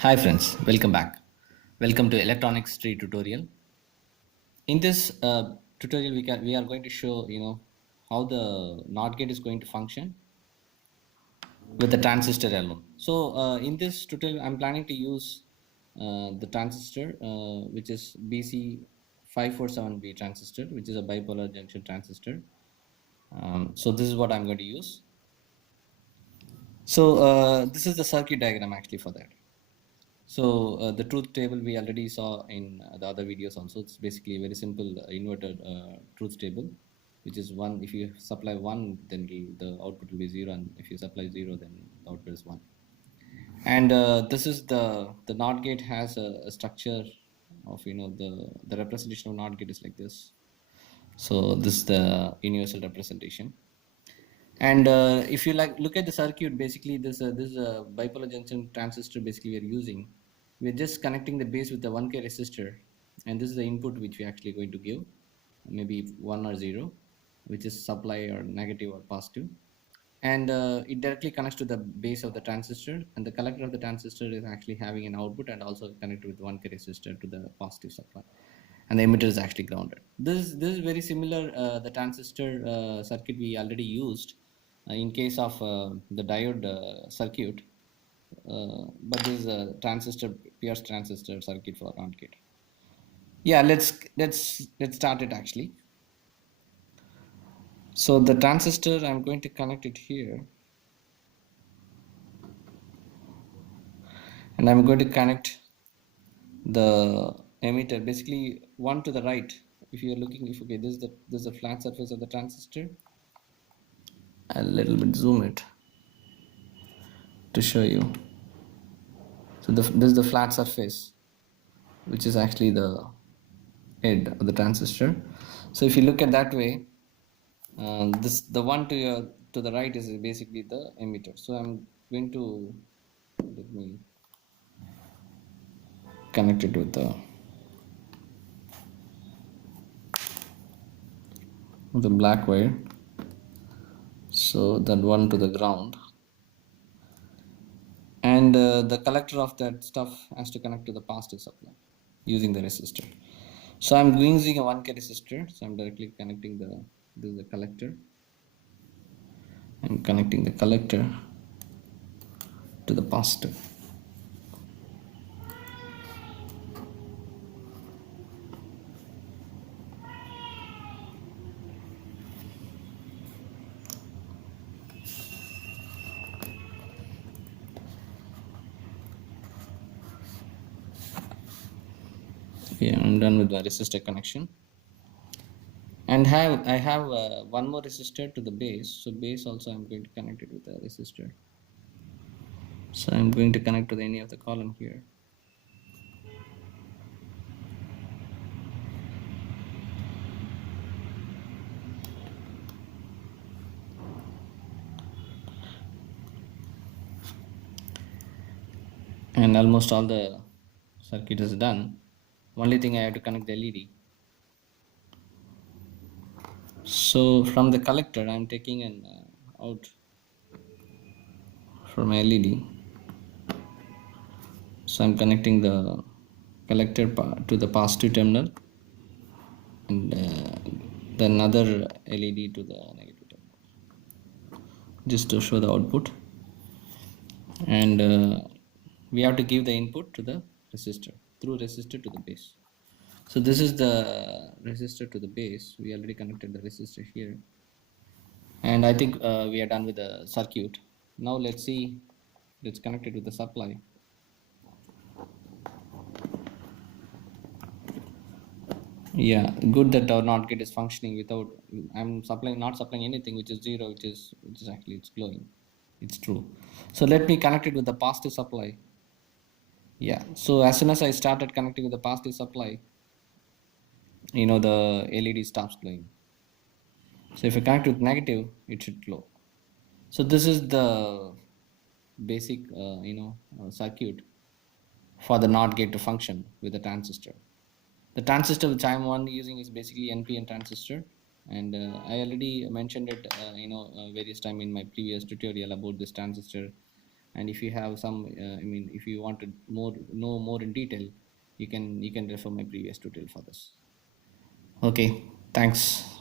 Hi friends, welcome back. Welcome to electronics tree tutorial. In this tutorial, we are going to show how the NOT gate is going to function with the transistor alone. So in this tutorial, I'm planning to use the transistor which is BC547B transistor, which is a bipolar junction transistor. So this is what I'm going to use. So this is the circuit diagram actually for that. So the truth table we already saw in the other videos also. It's basically a very simple inverted truth table, which is one. If you supply one, then the output will be zero, and if you supply zero, then the output is one. And this is the NOT gate has a structure of the representation of NOT gate is like this. So this is the universal representation. And if you like look at the circuit, basically this is a bipolar junction transistor. Basically, we are using. We are just connecting the base with the 1K resistor, and this is the input which we actually going to give, maybe one or zero, which is supply or negative or positive, and it directly connects to the base of the transistor, and the collector of the transistor is actually having an output and also connected with 1K resistor to the positive supply, and the emitter is actually grounded. This is very similar the transistor circuit we already used in case of the diode circuit, but this is a transistor Pierce transistor circuit for NOT gate. Yeah, let's start it actually. So the transistor, I'm going to connect it here, and I'm going to connect the emitter basically one to the right. If you're looking, if okay, this is the flat surface of the transistor. A little bit zoom it to show you. So this is the flat surface, which is actually the head of the transistor. So if you look at that way, this the one to the right is basically the emitter. So I'm going to let me connect it with the black wire. So that one to the ground, and the collector of that stuff has to connect to the positive supply using the resistor. So I'm using a 1K resistor. So I'm directly connecting this is the collector. I'm connecting the collector to the positive. Yeah, I'm done with the resistor connection. And I have one more resistor to the base. So base also I'm going to connect it with a resistor. So I'm going to connect to any of the column here. And almost all the circuit is done. Only thing I have to connect the LED. So from the collector, I'm taking an out from LED. So I'm connecting the collector to the positive terminal, and the another LED to the negative terminal, just to show the output. And we have to give the input to the resistor through resistor to the base. So this is the resistor to the base. We already connected the resistor here, and I think we are done with the circuit. Now let's connect it with the supply. Yeah, good that our NOT gate is functioning without I'm supplying not supplying anything, which is zero, which is actually it's glowing. It's true. So let me connect it with the positive supply. Yeah. So as soon as I started connecting with the positive supply, the LED stops glowing. So if I connect with negative, it should glow. So this is the basic circuit for the NOT gate to function with the transistor. The transistor which I'm only using is basically NPN transistor, and I already mentioned it various time in my previous tutorial about this transistor And if you have some, I mean, if you want to know more in detail, you can refer my previous tutorial for this. Okay, thanks.